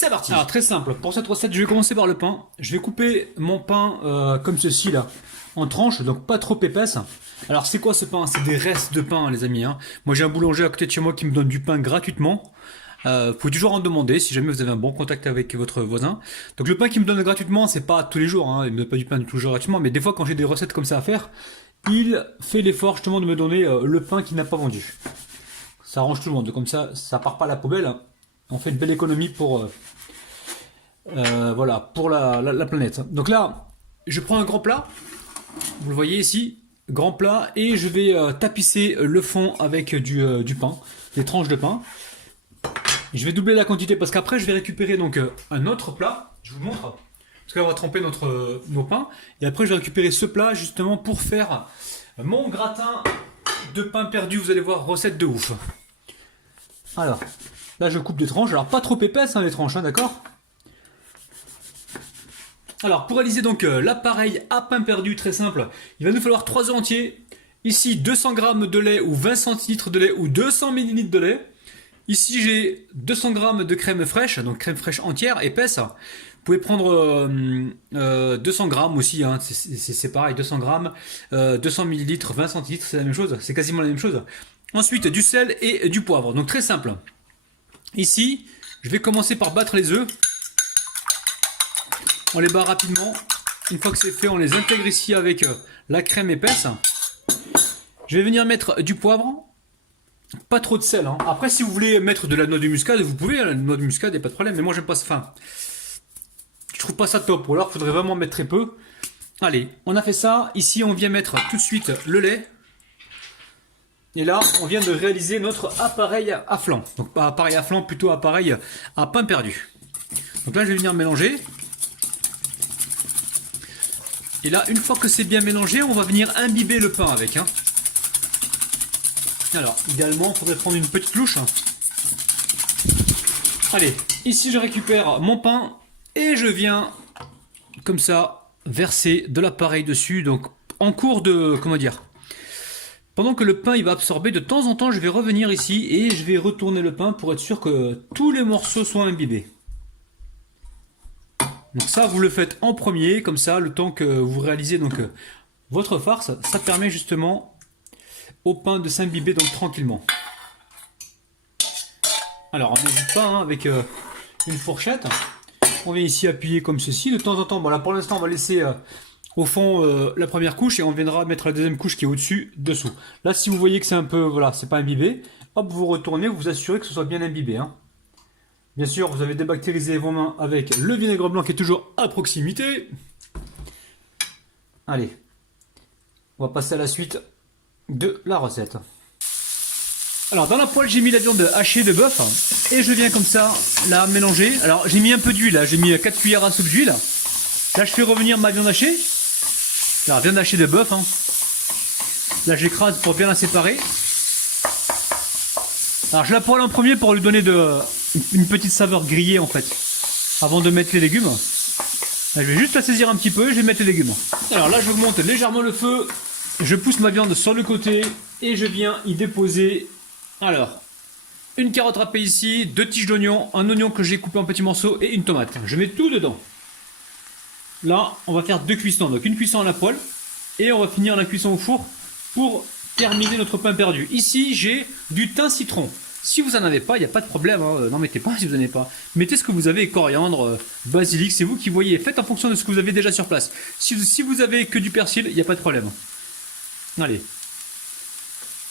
C'est parti. Alors très simple, pour cette recette je vais commencer par le pain. Je vais couper mon pain comme ceci là, en tranches, donc pas trop épaisses. Alors c'est quoi ce pain? C'est des restes de pain les amis. Moi j'ai un boulanger à côté de chez moi qui me donne du pain gratuitement. Vous pouvez toujours en demander si jamais vous avez un bon contact avec votre voisin. Donc le pain qu'il me donne gratuitement, c'est pas tous les jours, il me donne pas du pain du tout gratuitement, mais des fois quand j'ai des recettes comme ça à faire, il fait l'effort justement de me donner le pain qu'il n'a pas vendu. Ça arrange tout le monde, comme ça part pas à la poubelle. On fait une belle économie pour voilà, pour la planète. Donc là, je prends un grand plat, vous le voyez ici, grand plat, et je vais tapisser le fond avec du pain, des tranches de pain. Je vais doubler la quantité parce qu'après je vais récupérer donc un autre plat, je vous montre, parce que là on va tremper nos pains, et après je vais récupérer ce plat justement pour faire mon gratin de pain perdu, vous allez voir, recette de ouf. Alors, là je coupe des tranches, alors pas trop épaisses les tranches, d'accord. Alors pour réaliser donc l'appareil à pain perdu très simple, il va nous falloir 3 œufs entiers, ici 200 g de lait ou 20 centilitres de lait ou 200 ml de lait. Ici j'ai 200 g de crème fraîche, donc crème fraîche entière, épaisse. Vous pouvez prendre 200 g aussi, c'est pareil, 200 g, 200 ml, 20 centilitres, c'est la même chose, c'est quasiment la même chose. Ensuite du sel et du poivre, donc très simple. Ici, je vais commencer par battre les œufs. On les bat rapidement. Une fois que c'est fait, on les intègre ici avec la crème épaisse. Je vais venir mettre du poivre. Pas trop de sel. Après, si vous voulez mettre de la noix de muscade, vous pouvez. La noix de muscade, il n'y a pas de problème. Mais moi, j'aime pas ça. Enfin, je trouve pas ça top. Ou alors, il faudrait vraiment mettre très peu. Allez, on a fait ça. Ici, on vient mettre tout de suite le lait. Et là, on vient de réaliser notre appareil à flan. Donc, pas appareil à flan, plutôt appareil à pain perdu. Donc là, je vais venir mélanger. Et là, une fois que c'est bien mélangé, on va venir imbiber le pain avec. Alors, idéalement, il faudrait prendre une petite louche. Allez, ici je récupère mon pain et je viens, comme ça, verser de l'appareil dessus. Donc, en cours de, comment dire, pendant que le pain il va absorber, de temps en temps, je vais revenir ici et je vais retourner le pain pour être sûr que tous les morceaux soient imbibés. Donc ça, vous le faites en premier, comme ça, le temps que vous réalisez donc votre farce, ça permet justement au pain de s'imbiber donc tranquillement. Alors, on n'hésite pas avec une fourchette. On vient ici appuyer comme ceci. De temps en temps, bon là pour l'instant, on va laisser au fond la première couche et on viendra mettre la deuxième couche qui est au-dessus, dessous. Là, si vous voyez que c'est un peu, voilà, c'est pas imbibé, hop, vous retournez, vous vous assurez que ce soit bien imbibé. Bien sûr, vous avez débactérisé vos mains avec le vinaigre blanc qui est toujours à proximité. Allez, on va passer à la suite de la recette. Alors dans la poêle, j'ai mis la viande hachée de bœuf et je viens comme ça la mélanger. Alors j'ai mis un peu d'huile, j'ai mis 4 cuillères à soupe d'huile. Là je fais revenir ma viande hachée. Alors viande hachée de bœuf. Là j'écrase pour bien la séparer. Alors je la poêle en premier pour lui donner une petite saveur grillée en fait, avant de mettre les légumes. Là, je vais juste la saisir un petit peu et je vais mettre les légumes. Alors là je monte légèrement le feu, je pousse ma viande sur le côté et je viens y déposer, alors, une carotte râpée ici, 2 tiges d'oignon, un oignon que j'ai coupé en petits morceaux et une tomate. Je mets tout dedans. Là on va faire 2 cuissons, donc une cuisson à la poêle et on va finir la cuisson au four pour terminer notre pain perdu. Ici j'ai du thym citron. Si vous n'en avez pas, il n'y a pas de problème, n'en mettez pas si vous n'en avez pas. Mettez ce que vous avez, coriandre, basilic, c'est vous qui voyez. Faites en fonction de ce que vous avez déjà sur place. Si vous avez que du persil, il n'y a pas de problème. Allez.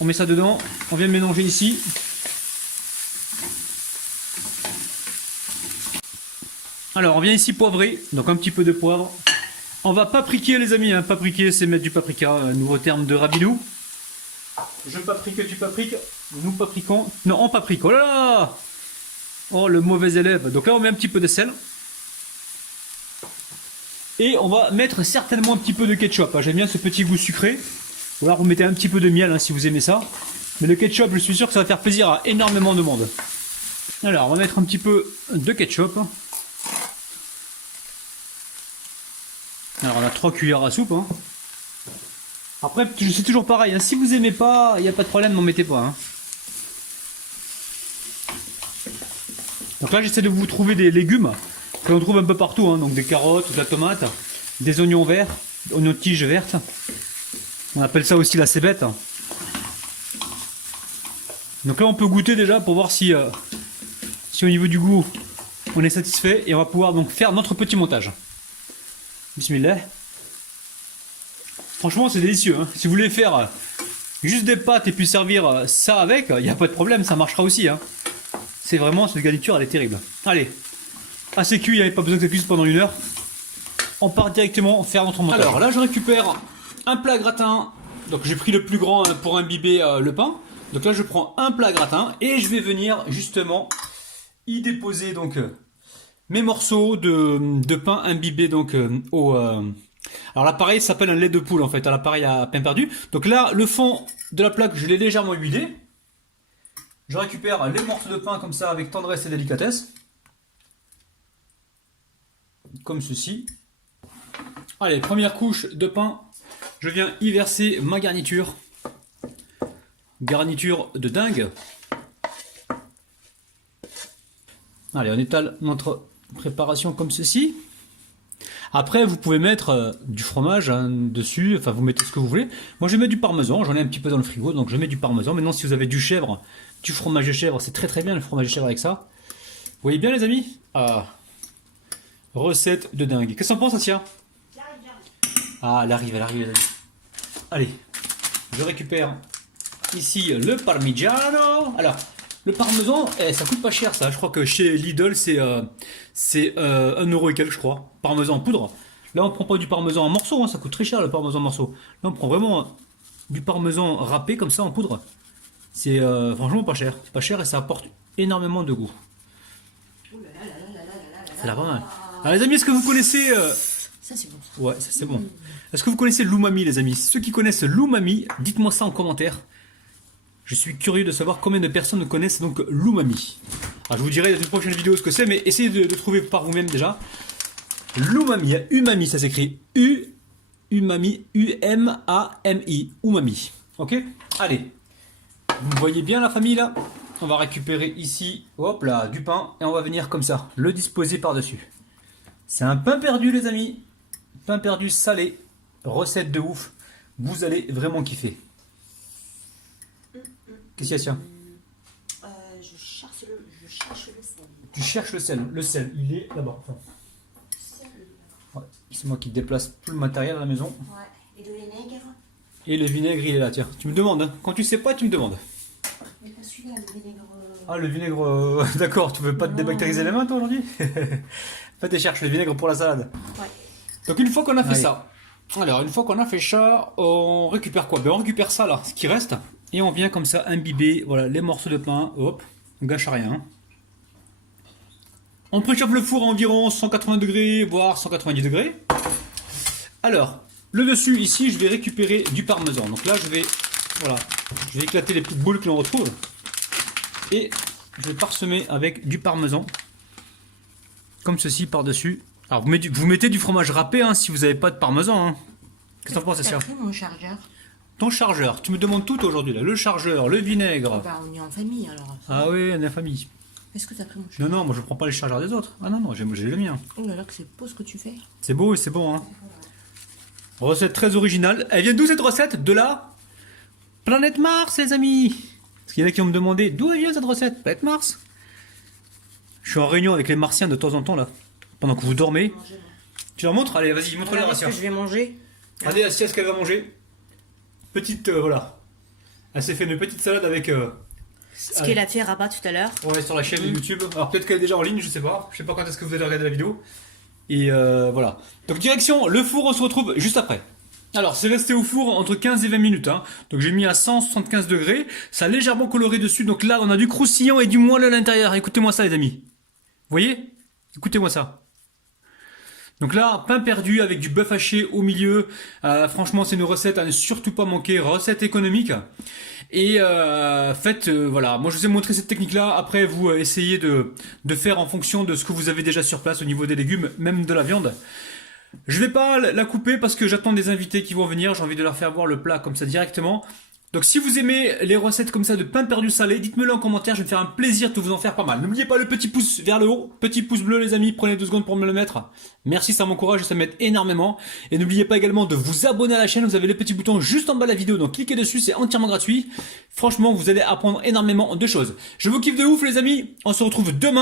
On met ça dedans, on vient mélanger ici. Alors on vient ici poivrer, donc un petit peu de poivre. On va papriquer les amis, papriquer c'est mettre du paprika, un nouveau terme de Rabilou. Je paprike, tu papriques, nous papriquons, non on paprike, oh là là. Oh le mauvais élève, donc là on met un petit peu de sel. Et on va mettre certainement un petit peu de ketchup, j'aime bien ce petit goût sucré. Ou alors vous mettez un petit peu de miel si vous aimez ça. Mais le ketchup, je suis sûr que ça va faire plaisir à énormément de monde. Alors on va mettre un petit peu de ketchup. Alors on a 3 cuillères à soupe. Après, c'est toujours pareil, si vous aimez pas, il n'y a pas de problème, n'en mettez pas. Donc là, j'essaie de vous trouver des légumes que l'on trouve un peu partout, hein, donc des carottes, de la tomate, des oignons verts, oignons de tige verte. On appelle ça aussi la cébette. Donc là, on peut goûter déjà pour voir si au niveau du goût, on est satisfait et on va pouvoir donc faire notre petit montage. Bismillah. Franchement, c'est délicieux. Hein. Si vous voulez faire juste des pâtes et puis servir ça avec, il n'y a pas de problème, ça marchera aussi. Hein. C'est vraiment, cette garniture, elle est terrible. Allez, assez cuit, il n'y avait pas besoin que ça cuise pendant 1 heure. On part directement faire notre montage. Alors là, je récupère un plat gratin. Donc j'ai pris le plus grand pour imbiber le pain. Donc là, je prends un plat gratin et je vais venir justement y déposer donc mes morceaux de pain imbibés donc au... Alors l'appareil s'appelle un lait de poule en fait, l'appareil à pain perdu. Donc là, le fond de la plaque, je l'ai légèrement huilé. Je récupère les morceaux de pain comme ça avec tendresse et délicatesse. Comme ceci. Allez, première couche de pain. Je viens y verser ma garniture. Garniture de dingue. Allez, on étale notre préparation comme ceci. Après, vous pouvez mettre du fromage dessus, enfin vous mettez ce que vous voulez. Moi je mets du parmesan, j'en ai un petit peu dans le frigo, donc je mets du parmesan. Maintenant si vous avez du chèvre, du fromage de chèvre, c'est très très bien le fromage de chèvre avec ça. Vous voyez bien les amis? Ah, recette de dingue. Qu'est-ce qu'on pense, Asia? Ah, elle arrive les amis. Allez, je récupère ici le parmigiano. Alors, le parmesan, ça coûte pas cher ça. Je crois que chez Lidl, c'est 1 euro et quelques, je crois. Parmesan en poudre. Là, on prend pas du parmesan en morceaux, hein, ça coûte très cher le parmesan en morceaux. Là, on prend vraiment du parmesan râpé comme ça en poudre. C'est franchement pas cher. C'est pas cher et ça apporte énormément de goût. C'est là pas mal. Alors, les amis, est-ce que vous connaissez... Ça, c'est bon. Ouais, ça c'est bon. Est-ce que vous connaissez l'umami, les amis? Ceux qui connaissent l'umami, dites-moi ça en commentaire. Je suis curieux de savoir combien de personnes connaissent donc l'umami. Alors, je vous dirai dans une prochaine vidéo ce que c'est, mais essayez de trouver par vous-même déjà. L'umami, umami, ça s'écrit umami, U-M-A-M-I, umami. Ok? Allez, vous voyez bien la famille là? On va récupérer ici, hop là, du pain, et on va venir comme ça, le disposer par-dessus. C'est un pain perdu les amis, pain perdu salé, recette de ouf, vous allez vraiment kiffer. Qu'est-ce qu'il y a, tiens? Je cherche le sel. Tu cherches le sel, il est là-bas. Enfin, ouais, c'est moi qui déplace tout le matériel à la maison. Ouais. Et le vinaigre? Et le vinaigre, il est là, tiens. Tu me demandes, hein. Quand tu sais pas, tu me demandes. Mais pas celui-là, le vinaigre. Ah, le vinaigre, d'accord, tu veux pas te débactériser les mains toi aujourd'hui? Fais tes cherches, le vinaigre pour la salade. Ouais. Donc une fois qu'on a fait ça, alors une fois qu'on a fait ça, on récupère quoi? Ben on récupère ça là, ce qui reste, et on vient comme ça imbiber, voilà, les morceaux de pain, hop, on gâche rien. Hein. On préchauffe le four à environ 180 degrés, voire 190 degrés. Alors, le dessus ici, je vais récupérer du parmesan. Donc là, je vais éclater les petites boules que l'on retrouve. Et je vais parsemer avec du parmesan. Comme ceci par-dessus. Alors vous mettez du fromage râpé hein, si vous n'avez pas de parmesan. Hein. Qu'est-ce que t'en penses, Assia? T'as pris mon chargeur? Ton chargeur, tu me demandes tout aujourd'hui là. Le chargeur, le vinaigre. Bah, on est en famille alors. Ah oui, on est en famille. Est-ce que t'as pris mon chargeur? Non, moi je prends pas les chargeurs des autres. Ah non, j'ai le mien. Oh là là, que c'est beau ce que tu fais. C'est beau et c'est bon. Hein. Recette très originale. Elle vient d'où cette recette? De la planète Mars, les amis. Parce qu'il y en a qui vont me demander d'où elle vient cette recette? Planète Mars. Je suis en réunion avec les martiens de temps en temps là. Pendant que vous dormez. Tu leur montres? Allez, vas-y, montre-leur, Est-ce Assia. que je vais manger? Allez, Assia, ce qu'elle va manger. Petite, voilà. Elle s'est fait une petite salade avec... Ce qu'elle a fait Rabat tout à l'heure. Ouais, sur la chaîne de YouTube. Alors peut-être qu'elle est déjà en ligne, je sais pas. Je sais pas quand est-ce que vous allez regarder la vidéo. Et voilà. Donc direction le four, on se retrouve juste après. Alors c'est resté au four entre 15 et 20 minutes. Hein. Donc j'ai mis à 175 degrés. Ça a légèrement coloré dessus. Donc là on a du croustillant et du moelleux à l'intérieur. Écoutez-moi ça les amis. Vous voyez? Écoutez-moi ça. Donc là, pain perdu avec du bœuf haché au milieu. Franchement, c'est une recette à ne surtout pas manquer. Recette économique. Et faites, voilà. Moi, je vous ai montré cette technique-là. Après, vous essayez de faire en fonction de ce que vous avez déjà sur place au niveau des légumes, même de la viande. Je vais pas la couper parce que j'attends des invités qui vont venir. J'ai envie de leur faire voir le plat comme ça directement. Donc si vous aimez les recettes comme ça de pain perdu salé, dites-me le en commentaire, je vais me faire un plaisir de vous en faire pas mal. N'oubliez pas le petit pouce vers le haut, petit pouce bleu les amis, prenez 2 secondes pour me le mettre. Merci, ça m'encourage et ça m'aide énormément. Et n'oubliez pas également de vous abonner à la chaîne, vous avez le petit bouton juste en bas de la vidéo, donc cliquez dessus, c'est entièrement gratuit. Franchement, vous allez apprendre énormément de choses. Je vous kiffe de ouf les amis, on se retrouve demain.